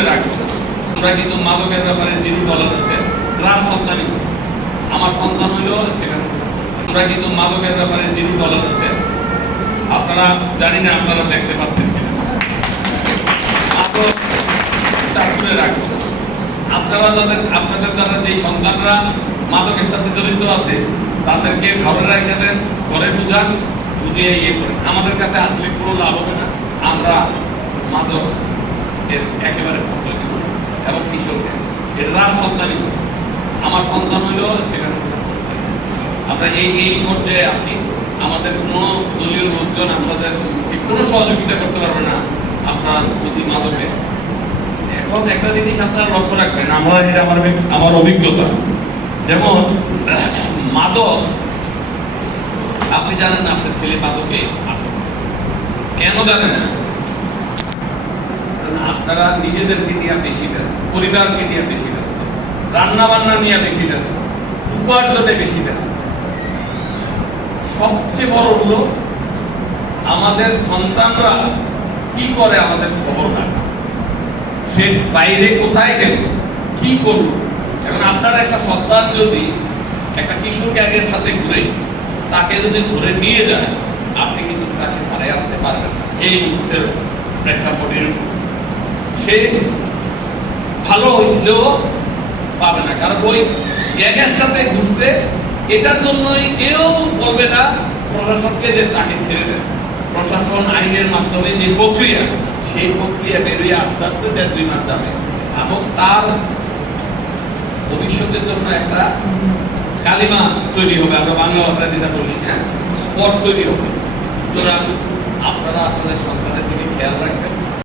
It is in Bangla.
তুলে রাখবো। আমরা কিন্তু মাদকের ব্যাপারে যিনি বলেন রার সন্তানই আমার সন্তান হইল সেখানে আমরা কিন্তু মাদকের ব্যাপারে যিনি বলেন আপনারা জানি না আপনারা দেখতে পাচ্ছেন কিনা মাদক তুলে রাখবো। আপনারা আপনাদের দ্বারা যে সন্তানরা মাদকের সাথে জড়িত আছে তাদেরকে ঘরে রেখে দেন, ঘরে বুঝান, বুঝিয়ে ইয়ে করেন। আমাদের কাছে আসলে কোনো লাভ হবে না। আমরা মাদক এর একেবারে ফসল দিব এবং কৃষকের এটা সন্তানই আমার সন্তান হইল সেখানে আমরা এই পর্যায়ে আছি। আমাদের কোনো দলীয় লোকজন আপনাদের কোনো সহযোগিতা করতে পারবে না আপনার যদি মাদকে। এখন একটা জিনিস আপনারা লক্ষ্য রাখবেন, আমরা এটা আমার অভিজ্ঞতা, যেমন মাদক আপনি জানেন না আপনার ছেলে মাদকে কেন জানেন আপনারা নিজেদেরকে নিয়ে বেশি ব্যস্ত, পরিবারকে নিয়ে বেশি ব্যস্ত, রান্না বান্না নিয়ে বেশি ব্যস্ত, উপার্জনে বেশি ব্যস্ত। সবচেয়ে বড় হলো আমাদের সন্তানরা কি করে আমাদের খবর রাখে, সে বাইরে কোথায় গেল, কি করলো। এখন আপনার একটা সন্তান যদি একটা কিশোর গ্যাংয়ের সাথে ঘুরে তাকে যদি ধরে নিয়ে যায় আপনি কিন্তু তাকে ছাড়ে আনতে পারবেন না। এই মুহূর্তের প্রেক্ষাপটের সে ভালো হইলেও পাবে না, কারণ ওই গ্যাংয়ের সাথে ঘুরতে এটার জন্যই কেউ বলবে না প্রশাসনকে যে তাকে ছেড়ে দেন। প্রশাসন আইনের মাধ্যমে যে প্রক্রিয়া সেই প্রক্রিয়া বেরিয়ে আস্তে আস্তে 1.5-2 মাস যাবে এবং তার ভবিষ্যতের জন্য একটা কালিমা তৈরি হবে। আমরা বাংলা ভাষায় যেটা বলি, হ্যাঁ, স্পট তৈরি হবে। সুতরাং আপনারা আপনাদের সন্তানের দিকে খেয়াল রাখবেন।